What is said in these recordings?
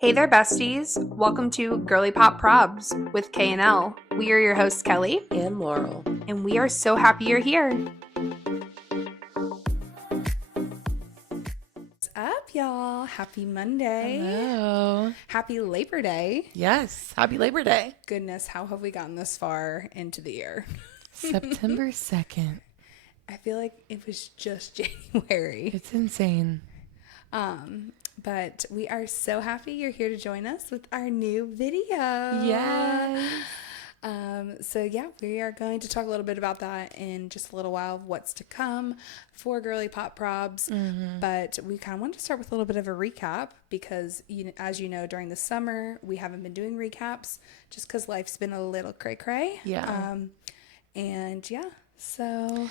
Hey there, besties. Welcome to Girly Pop Probs with K and L. We are your hosts, Kelly, and Laurel. and we are so happy you're here. What's up, y'all? Happy Monday. Hello. Happy Labor Day. Yes. Happy Labor Day. Goodness, how have we gotten this far into the year? September 2nd. I feel like it was just January. It's insane. But we are so happy you're here to join us with our new video. Yes. So yeah, we are going to talk a little bit about that in just a little while, of what's to come for Girly Pop Probs. But we kind of want to start with a little bit of a recap because, as you know, during the summer, we haven't been doing recaps just because life's been a little cray-cray. Yeah. And yeah, so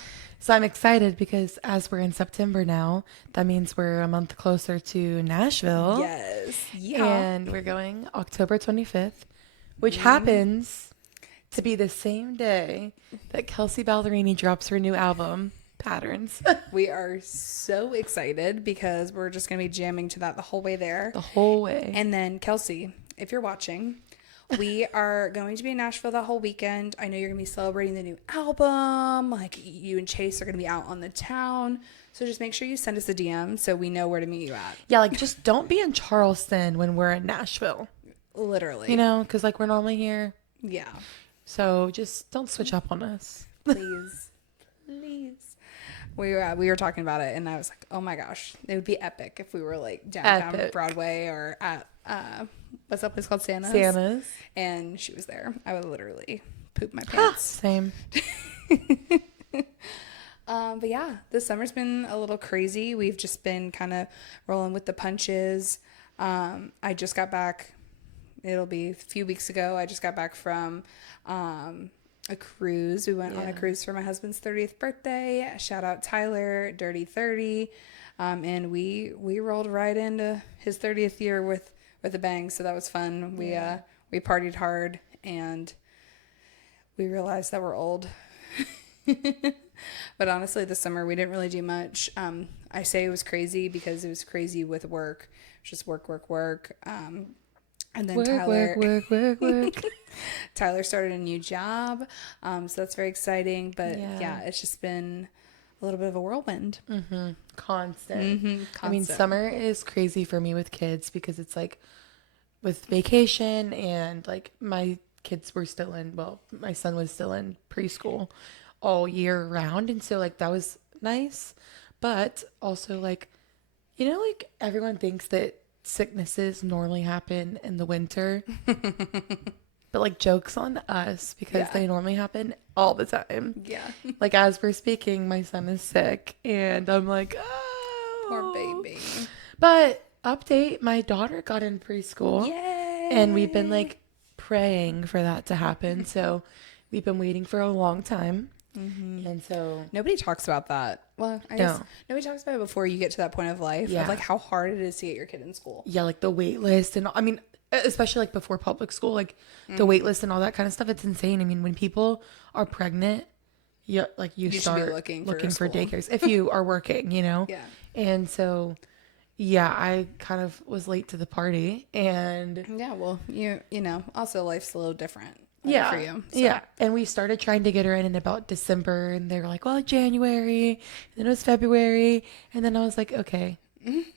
I'm excited because as we're in September now, that means we're a month closer to Nashville. yes. Yeah. And we're going October 25th, which happens to be the same day that Kelsey Ballerini drops her new album, Patterns. We are so excited because we're just going to be jamming to that the whole way there. The whole way. And then, Kelsey, if you're watching, we are going to be in Nashville that whole weekend. I know you're going to be celebrating the new album. Like, you and Chase are going to be out on the town. So just make sure you send us a DM so we know where to meet you at. Yeah, like, just don't be in Charleston when we're in Nashville. Literally. You know, because, like, we're normally here. Yeah. So just don't switch up on us. Please. Please. We were talking about it, and I was like, oh, my gosh. It would be epic if we were, like, downtown Epic. Broadway or at, what's that place called? Santa's. And she was there. I would literally poop my pants. Same. But yeah, this summer's been a little crazy. We've just been kind of rolling with the punches. I just got back. It'll be a few weeks ago. I just got back from a cruise. We went on a cruise for my husband's 30th birthday. Shout out Tyler, Dirty 30. And we rolled right into his 30th year with a bang. So that was fun. We partied hard and we realized that we're old. But honestly, this summer we didn't really do much. I say it was crazy because it was crazy with work. Just work. And then work. Tyler started a new job. So that's very exciting. But yeah, it's just been a little bit of a whirlwind. Constant. I mean, summer is crazy for me with kids because it's like with vacation and like my kids were still in, well, my son was still in preschool all year round. And so like that was nice. But also like, like everyone thinks that sicknesses normally happen in the winter. But like jokes on us because they normally happen all the time. Yeah. Like as we're speaking, my son is sick and I'm like, oh. Poor baby. But update, my daughter got in preschool. Yay. And we've been like praying for that to happen. So we've been waiting for a long time. And so nobody talks about that. Well, I guess nobody talks about it before you get to that point of life of like how hard it is to get your kid in school. Yeah, like the wait list and I mean, especially like before public school, like the wait list and all that kind of stuff. It's insane. I mean, when people are pregnant, you start looking for daycares if you are working, Yeah. And so, yeah, I kind of was late to the party and yeah, well, you know, also life's a little different. Yeah. For you. So. Yeah. And we started trying to get her in about December and they were like, well, January. And then it was February. And then I was like, okay.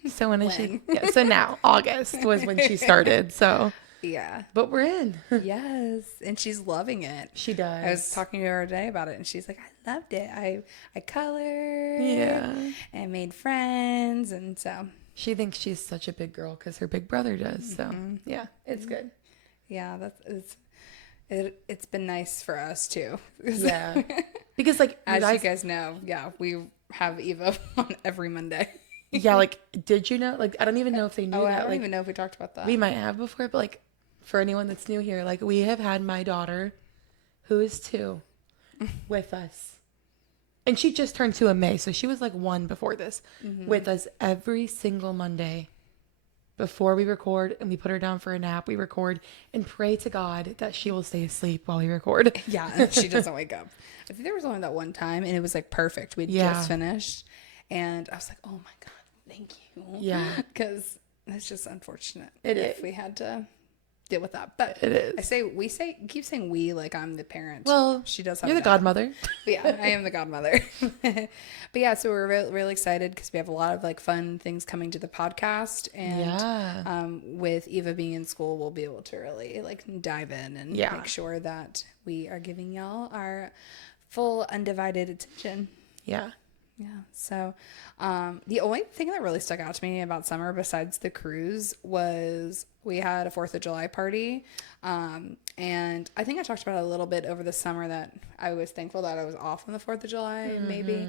So when is she? Yeah. So now August was when she started. So yeah. But we're in. Yes. And she's loving it. She does. I was talking to her today about it and she's like, I loved it. I colored. Yeah. And made friends. And so. She thinks she's such a big girl because her big brother does. So yeah, it's good. Yeah. It's been nice for us too. Yeah. Because like as you guys know, we have Eva on every Monday. Yeah, like did you know? Like I don't even know if they knew that. I don't like, even know if we talked about that. We might have before, but like for anyone that's new here, like we have had my daughter, who is 2, with us. And she just turned 2 in May, so she was like 1 before this, with us every single Monday. Before we record and we put her down for a nap, we record and pray to God that she will stay asleep while we record. Yeah, she doesn't wake up. I think there was only that one time and it was like perfect. We'd just finished and I was like, oh my God, thank you. Yeah. Because it's just unfortunate. It if is. we had to deal with that. But It is. keep saying we like I'm the parent. Well, she does have you're the godmother. But yeah, I am the godmother. But yeah, so we're really excited because we have a lot of like fun things coming to the podcast, and with Eva being in school, we'll be able to really like dive in and make sure that we are giving y'all our full undivided attention. Yeah. So the only thing that really stuck out to me about summer besides the cruise was we had a 4th of July party. And I think I talked about it a little bit over the summer that I was thankful that I was off on the 4th of July, maybe.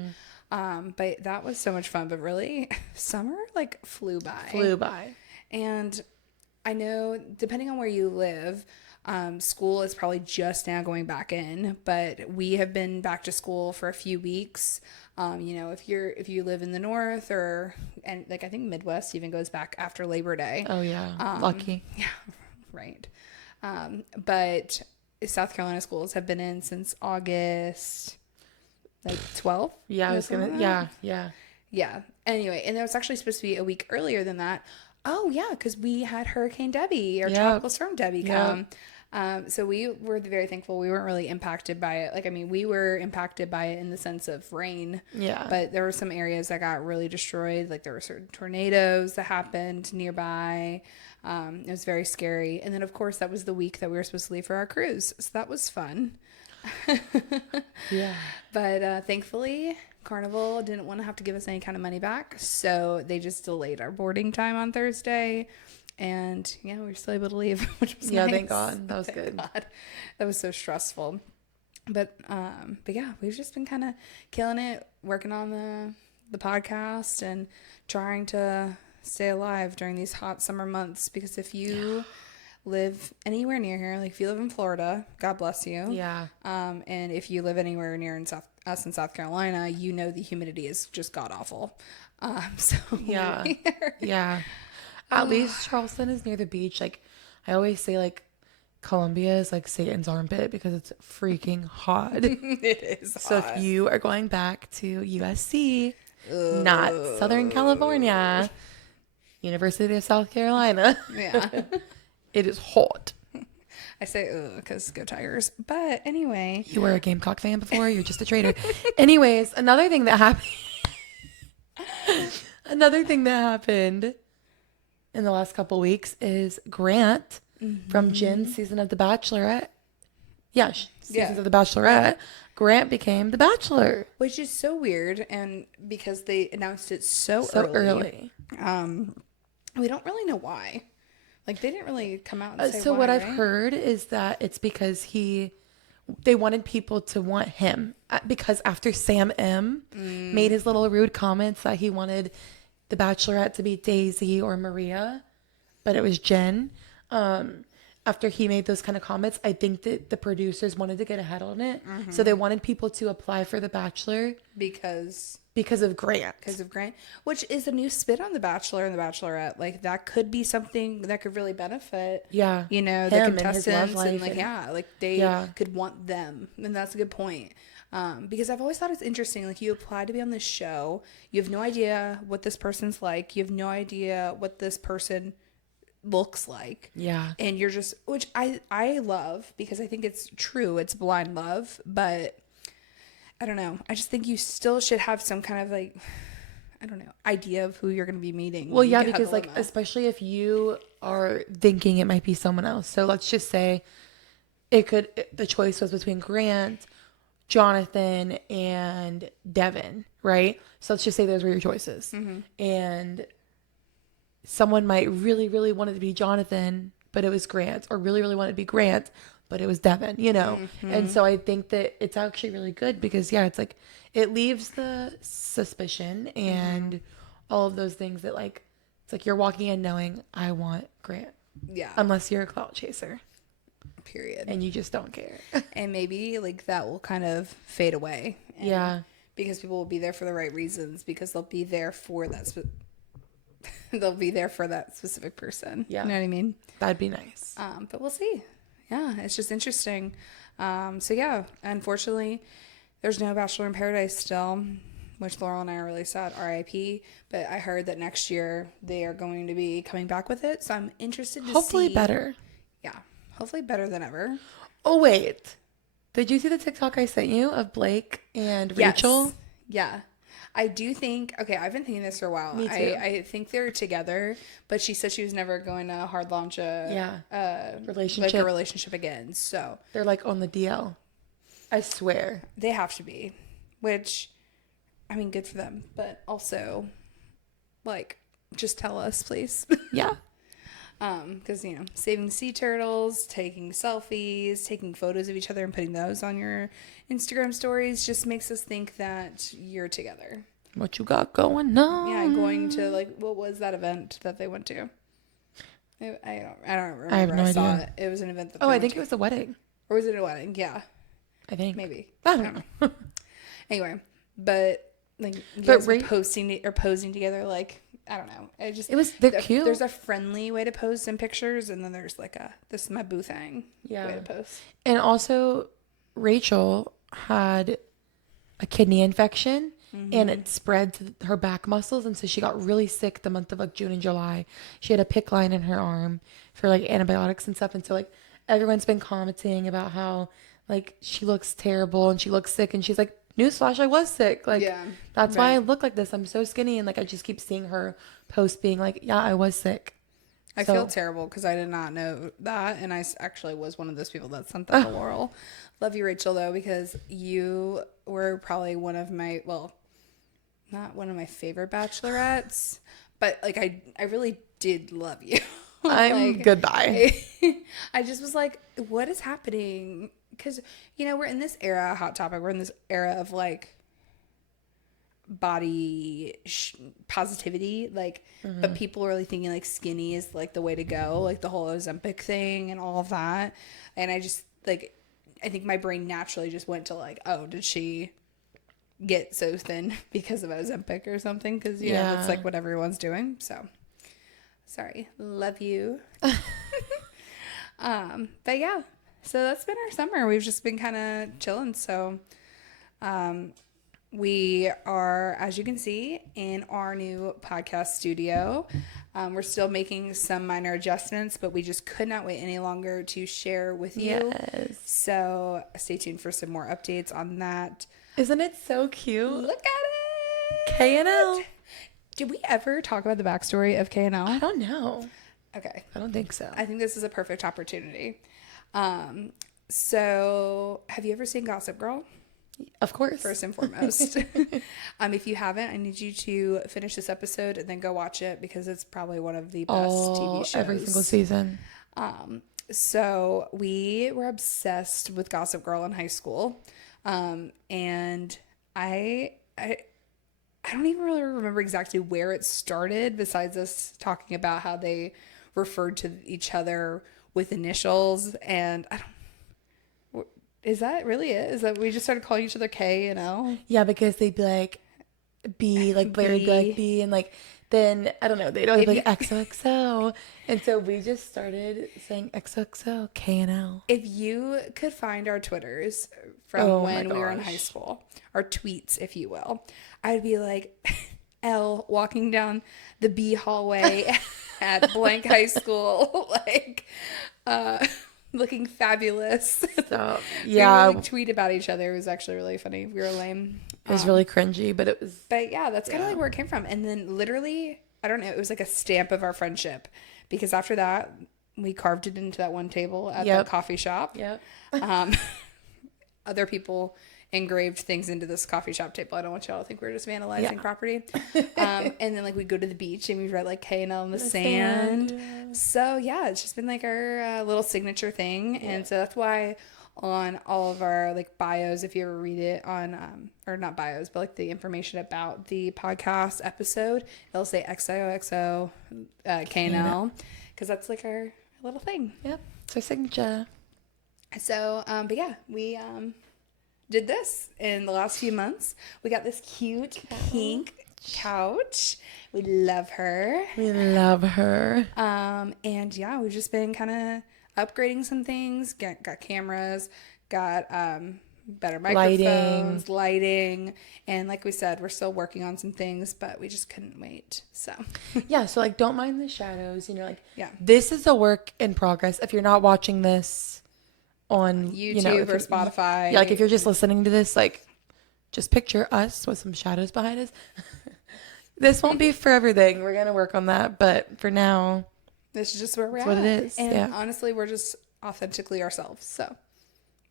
But that was so much fun. But really, summer like flew by. And I know depending on where you live, school is probably just now going back in, but we have been back to school for a few weeks. If you live in the north and like I think Midwest even goes back after Labor Day. Oh yeah, lucky. Yeah, right. But South Carolina schools have been in since August, like 12th. Yeah, I was gonna. Yeah. Anyway, and it was actually supposed to be a week earlier than that. Oh yeah, because we had Hurricane Debbie or Tropical Storm Debbie come. So we were very thankful we weren't really impacted by it. Like, I mean, we were impacted by it in the sense of rain. Yeah. But there were some areas that got really destroyed. Like there were certain tornadoes that happened nearby. It was very scary. And then, of course, that was the week that we were supposed to leave for our cruise. So that was fun. Yeah. But thankfully, Carnival didn't want to have to give us any kind of money back. So they just delayed our boarding time on Thursday. And yeah, we were still able to leave, which was nice. Thank God. That was good. God. That was so stressful. But yeah, we've just been kind of killing it, working on the podcast and trying to stay alive during these hot summer months. Because if you live anywhere near here, like if you live in Florida, God bless you. Yeah. And if you live anywhere near in South Carolina, you know the humidity is just god awful. So yeah. Yeah. At least Charleston is near the beach. Like I always say, like Columbia is like Satan's armpit because it's freaking hot. It is so hot. If you are going back to USC, not Southern California, University of South Carolina, it is hot. I say because go Tigers. But anyway, you were a Gamecock fan before. You're just a traitor. Anyways, another thing that happened in the last couple weeks is Grant from Jen's season of The Bachelorette. Yeah, seasons of The Bachelorette. Grant became The Bachelor, which is so weird, and because they announced it so early. We don't really know why. Like they didn't really come out and say so why, what right? I've heard is that it's because they wanted people to want him because after Sam M made his little rude comments that he wanted The Bachelorette to be Daisy or Maria, but it was Jen. After he made those kind of comments, I think that the producers wanted to get ahead on it. So they wanted people to apply for The Bachelor because of Grant. Because of Grant, which is a new spin on The Bachelor and The Bachelorette. Like that could be something that could really benefit. Yeah, the contestants and like they could want them, and that's a good point. Because I've always thought it's interesting. Like you apply to be on this show, you have no idea what this person's like. You have no idea what this person looks like. Yeah. And you're just, which I love because I think it's true. It's blind love, but I don't know. I just think you still should have some kind of like, I don't know, idea of who you're going to be meeting. Well, yeah, because like, especially if you are thinking it might be someone else. So let's just say the choice was between Grant, Jonathan, and Devin, right? So let's just say those were your choices. And someone might really, really want it to be Jonathan, but it was Grant, or really, really want it to be Grant, but it was Devin, And so I think that it's actually really good because, it's like it leaves the suspicion and all of those things that like, it's like you're walking in knowing I want Grant. Yeah. Unless you're a clout chaser. Period. And you just don't care. And maybe like that will kind of fade away. Because people will be there for the right reasons because they'll be there for that specific person. Yeah. You know what I mean? That'd be nice. But we'll see. Yeah. It's just interesting. So yeah, unfortunately there's no Bachelor in Paradise still. which Laurel and I are really sad, RIP. But I heard that next year they are going to be coming back with it. So I'm interested to see. Hopefully better. Yeah. Hopefully better than ever. Oh, wait. Did you see the TikTok I sent you of Blake and Rachel? Yeah. I do think, okay, I've been thinking this for a while. Me too. I think they're together, but she said she was never going to hard launch relationship. like a relationship again. So they're like on the DL. I swear. they have to be, which, I mean, good for them, but also, like, just tell us, please. Yeah. Because, saving sea turtles, taking selfies, taking photos of each other and putting those on your Instagram stories just makes us think that you're together. What you got going on? Yeah, going to, like, what was that event that they went to? I don't remember. I have no saw idea. it. It was an event that I think it was a wedding. Or was it a wedding? Yeah. I think. Maybe. I don't know. Anyway, but, like, you But guys were posing together, like, I don't know. They're cute. There's a friendly way to post in pictures, and then there's like this is my boo thing way to post. And also, Rachel had a kidney infection, and it spread to her back muscles, and so she got really sick the month of like June and July. She had a PICC line in her arm for like antibiotics and stuff, and so like everyone's been commenting about how like she looks terrible and she looks sick, and she's like, newsflash, I was sick. Like, that's why I look like this. I'm so skinny. And like, I just keep seeing her post being like, yeah, I was sick. I feel terrible because I did not know that. And I actually was one of those people that sent that to Laurel. Love you, Rachel, though, because you were probably one of my, well, not one of my favorite bachelorettes, but like, I really did love you. I'm like, goodbye. I just was like, what is happening? Because, we're in this era, Hot Topic, we're in this era of, like, body positivity, like, but people are really thinking, like, skinny is, like, the way to go, like, the whole Ozempic thing and all of that. And I just, like, I think my brain naturally just went to, like, oh, did she get so thin because of Ozempic or something? Because, that's, like, what everyone's doing. So, sorry. Love you. But, yeah. So that's been our summer. We've just been kind of chilling. So we are, as you can see, in our new podcast studio. We're still making some minor adjustments, but we just could not wait any longer to share with you. Yes. So stay tuned for some more updates on that. Isn't it so cute? Look at it. K&L. Did we ever talk about the backstory of K&L? I don't know. Okay. I don't think so. I think this is a perfect opportunity. So have you ever seen Gossip Girl? Of course. First and foremost. If you haven't, I need you to finish this episode and then go watch it because it's probably one of the best TV shows. Every single season. So we were obsessed with Gossip Girl in high school. And I don't even really remember exactly where it started besides us talking about how they referred to each other with initials, and is that really it? Is that we just started calling each other K and L? Yeah, because they'd be like B, like Blair would be like B, and like then I don't know, they'd always be like XOXO, and so we just started saying XOXO, K and L. If you could find our Twitters from when we were in high school, our tweets, if you will, I'd be like L walking down the B hallway at blank high school, like looking fabulous. So, yeah. We would, like, tweet about each other. It was actually really funny. We were lame. It was really cringy, but it was. But yeah, that's kind of like where it came from. And then literally, I don't know, it was like a stamp of our friendship because after that, we carved it into that one table at the coffee shop. Yep. Other people engraved things into this coffee shop table. I don't want y'all to think we're just vandalizing property. And then like we'd go to the beach and we'd write like K&L on the sand. So yeah, it's just been like our little signature thing. Yeah. And so that's why on all of our like bios, if you ever read it on, or not bios, but like the information about the podcast episode, it'll say XOXO K&L because that's like our little thing. Yep. It's our signature. So, but yeah, we did this in the last few months. We got this cute pink couch. We love her. We love her. And yeah, we've just been kind of upgrading some things. Got cameras. Got better microphones, lighting. And like we said, we're still working on some things, but we just couldn't wait. So yeah, so like don't mind the shadows, like yeah, this is a work in progress. If you're not watching this on YouTube or Spotify. Yeah, like if you're just listening to this, like just picture us with some shadows behind us. This won't be for everything. We're going to work on that, but for now, this is just where we're at. What it is. And honestly, we're just authentically ourselves. So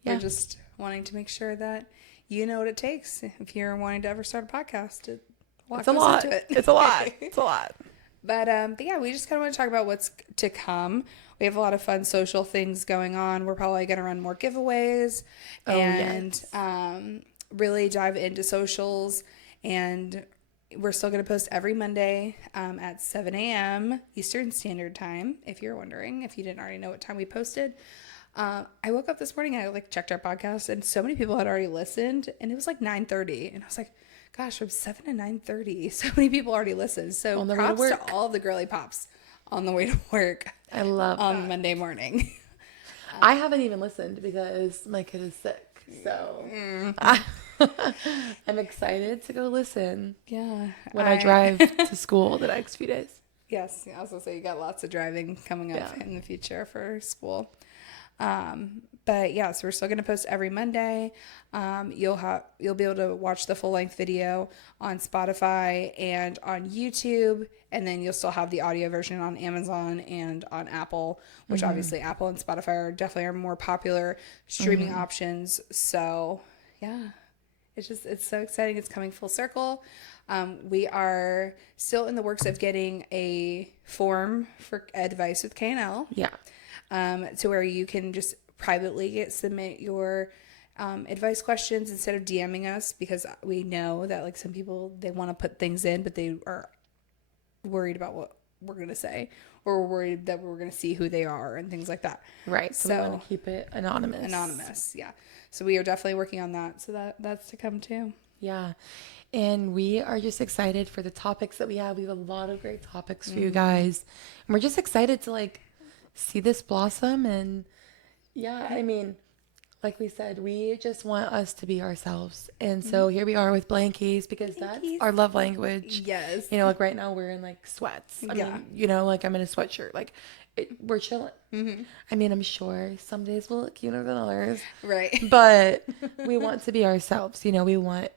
yeah. We're just wanting to make sure that you know what it takes if you're wanting to ever start a podcast. It's a lot. It's a lot. It's a lot. But yeah, we just kind of want to talk about what's to come. We have a lot of fun social things going on. We're probably going to run more giveaways and really dive into socials. And we're still going to post every Monday at 7 a.m. Eastern Standard Time, if you're wondering, if you didn't already know what time we posted. I woke up this morning and I checked our podcast, and so many people had already listened, and it was 9:30, and I was like, gosh, from 7 to 9:30, so many people already listened. So props to all of the girly pops on the way to work. I love on Monday morning. I haven't even listened because my kid is sick, so I'm excited to go listen. Yeah, when I drive to school the next few days. Yes, I was gonna say you got lots of driving coming up in the future for school. But yeah, so we're still going to post every Monday. You'll be able to watch the full length video on Spotify and on YouTube. And then you'll still have the audio version on Amazon and on Apple, which obviously Apple and Spotify are definitely our more popular streaming options. So yeah, it's so exciting. It's coming full circle. We are still in the works of getting a form for advice with KNL. Yeah. To where you can just privately submit your advice questions instead of DMing us, because we know that some people, they want to put things in, but they are worried about what we're going to say, or we're worried that we're going to see who they are and things like that. Right. So we want to keep it anonymous. Yeah. So we are definitely working on that. So that's to come too. Yeah. And we are just excited for the topics that we have. We have a lot of great topics for you guys. And we're just excited to see this blossom. And yeah, I mean, like we said, we just want us to be ourselves. And so here we are with blankies, because that's our love language. Yes. Right now we're in sweats. I mean, I'm in a sweatshirt. We're chilling. Mm-hmm. I mean, I'm sure some days will look cuter than others. Right. But we want to be ourselves. We want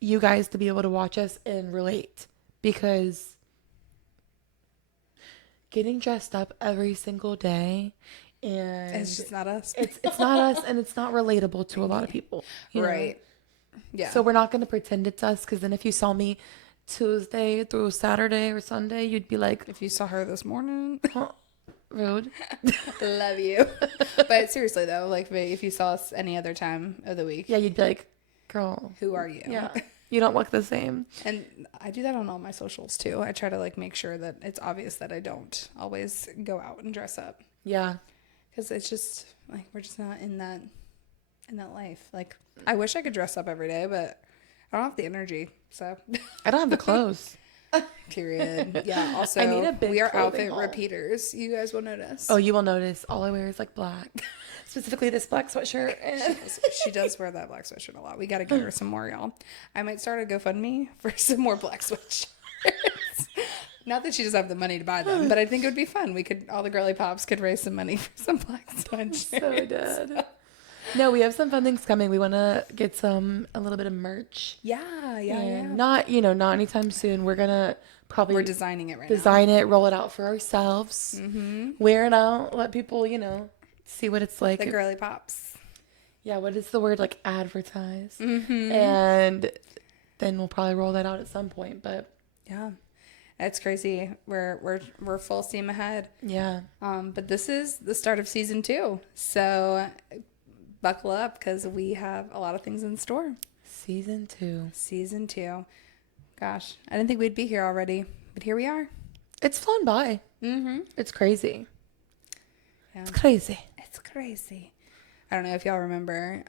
you guys to be able to watch us and relate, because getting dressed up every single day, and it's just not us. It's not us, and it's not relatable to a lot of people. Right. Yeah. So we're not going to pretend it's us, because then if you saw me Tuesday through Saturday or Sunday, you'd be like, if you saw her this morning, rude. Love you. But seriously though, if you saw us any other time of the week, yeah, you'd be like, girl, who are you? Yeah. You don't look the same. And I do that on all my socials too. I try to make sure that it's obvious that I don't always go out and dress up. Yeah. Because it's just we're just not in that life. I wish I could dress up every day, but I don't have the energy. So I don't have the clothes. Period. Yeah. Also, I need a big we are outfit haul. repeaters. You guys will notice. Oh, you will notice. All I wear is black. Specifically this black sweatshirt. She does wear that black sweatshirt a lot. We got to get her some more, y'all. I might start a GoFundMe for some more black sweatshirts. Not that she doesn't have the money to buy them, but I think it would be fun. All the girly pops could raise some money for some black sweatshirts. So dead. No, we have some fun things coming. We want to get a little bit of merch. Yeah. Not anytime soon. We're going to probably... We're designing it right now. It, roll it out for ourselves. Mm-hmm. Wear it out. Let people, see what it's like. The girly pops. Yeah, what is the word? Advertise. Mm-hmm. And then we'll probably roll that out at some point, but... Yeah. It's crazy. We're full steam ahead. Yeah. But this is the start of season 2. So buckle up, because we have a lot of things in store. Season 2. Gosh, I didn't think we'd be here already, but here we are. It's flown by. Mm-hmm. It's crazy. Yeah. It's crazy. I don't know if y'all remember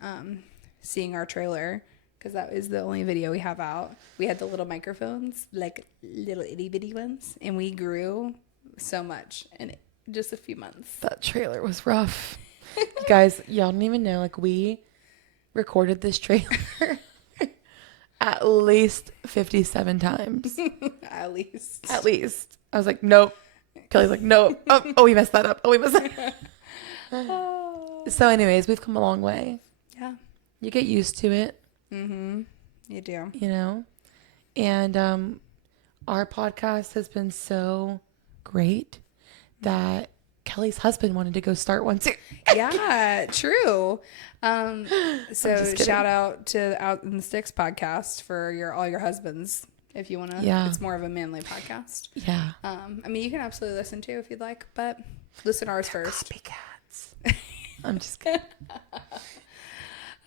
seeing our trailer, because that is the only video we have out. We had the little microphones, little itty bitty ones, and we grew so much in just a few months. That trailer was rough. You guys, y'all don't even know. We recorded this trailer at least 57 times. At least. I was like, nope. Kelly's like, nope. Oh, we messed that up. So anyways, we've come a long way. Yeah. You get used to it. Mm-hmm. You do. You know? And our podcast has been so great that Kelly's husband wanted to go start one too. Yeah, true. So shout out to Out in the Sticks podcast for all your husbands if you want to. Yeah. It's more of a manly podcast. Yeah. I mean, you can absolutely listen to if you'd like, but listen to ours first. Copycats. I'm just kidding.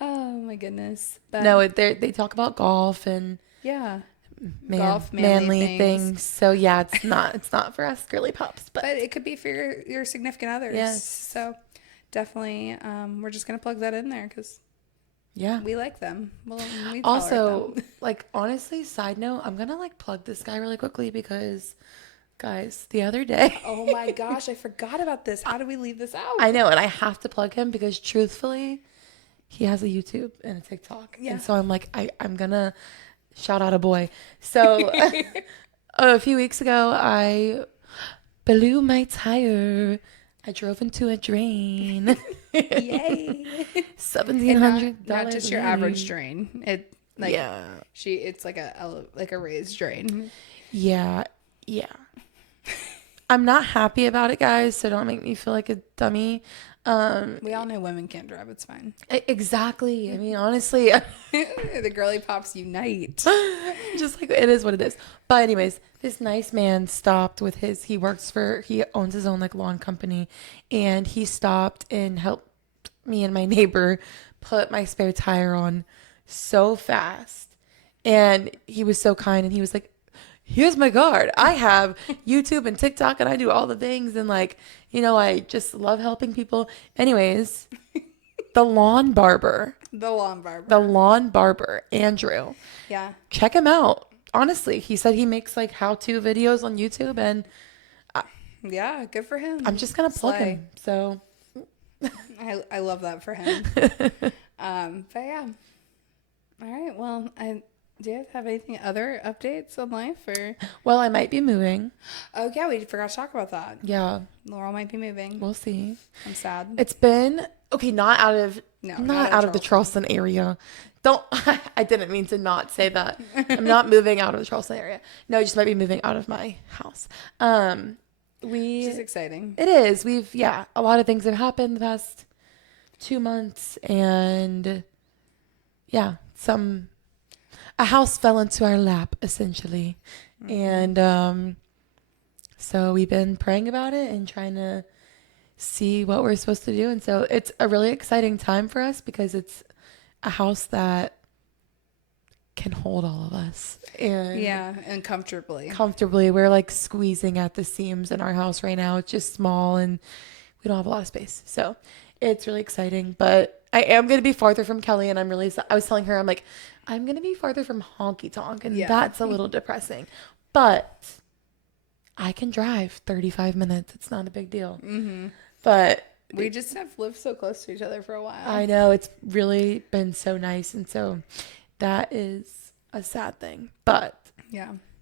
Oh my goodness. But, No, they talk about golf and golf, manly things. So yeah, it's not for us girly pops, but it could be for your significant others. Yes. So definitely, we're just gonna plug that in there because we like them. Well, we also them. like honestly, side note, I'm gonna like plug this guy really quickly because guys, the other day. Oh my gosh, I forgot about this. How do we leave this out? I know, and I have to plug him because truthfully, he has a YouTube and a TikTok. Yeah. And so I'm like, I'm gonna shout out a boy. So a few weeks ago, I blew my tire. I drove into a drain. Yay. $1,700. Not just your average drain. It's like a raised drain. Yeah. I'm not happy about it, guys, so don't make me feel like a dummy. We all know women can't drive. It's fine. Exactly. I mean, honestly, the girly pops unite. just like it is what it is. But anyways, this nice man stopped with he owns his own like lawn company, and he stopped and helped me and my neighbor put my spare tire on so fast. And he was so kind, and he was like, here's my card. I have YouTube and TikTok and I do all the things. And like, I just love helping people. Anyways, the lawn barber, Andrew. Yeah. Check him out. Honestly, he said he makes like how-to videos on YouTube and yeah, good for him. I'm just going to plug him. So I love that for him. But yeah. All right. Well, do you have anything other updates on life or? Well, I might be moving. Oh yeah, we forgot to talk about that. Yeah. Laurel might be moving. We'll see. I'm sad. It's been not out of the Charleston area. I didn't mean to not say that. I'm not moving out of the Charleston area. No, I just might be moving out of my house. Which is exciting. It is. A lot of things have happened the past 2 months, and a house fell into our lap essentially. Mm-hmm. And so we've been praying about it and trying to see what we're supposed to do. And so it's a really exciting time for us because it's a house that can hold all of us. And comfortably. We're like squeezing at the seams in our house right now. It's just small and we don't have a lot of space. So it's really exciting, but I am going to be farther from Kelly, and I was telling her, I'm like, I'm going to be farther from Honky Tonk, and that's a little depressing, but I can drive 35 minutes. It's not a big deal. Mm-hmm. But we just have lived so close to each other for a while. I know. It's really been so nice, and so that is a sad thing, but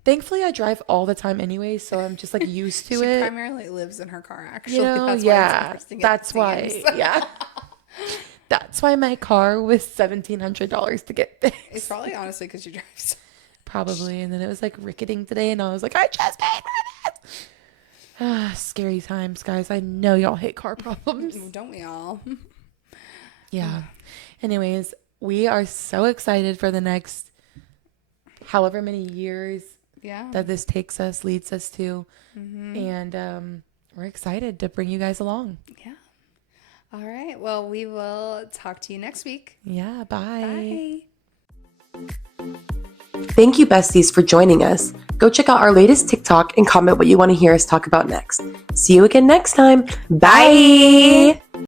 thankfully I drive all the time anyway, so I'm just like used to it. She primarily lives in her car, actually. That's why. That's why my car was $1,700 to get fixed. It's probably honestly because you drive so much. Probably. And then it was like ricketing today, and I was like, I just paid for this. Scary times, guys. I know y'all hate car problems. Don't we all? Yeah. Anyways, we are so excited for the next however many years that this leads us to. Mm-hmm. And we're excited to bring you guys along. Yeah. All right. Well, we will talk to you next week. Yeah. Bye. Thank you, besties, for joining us. Go check out our latest TikTok and comment what you want to hear us talk about next. See you again next time. Bye.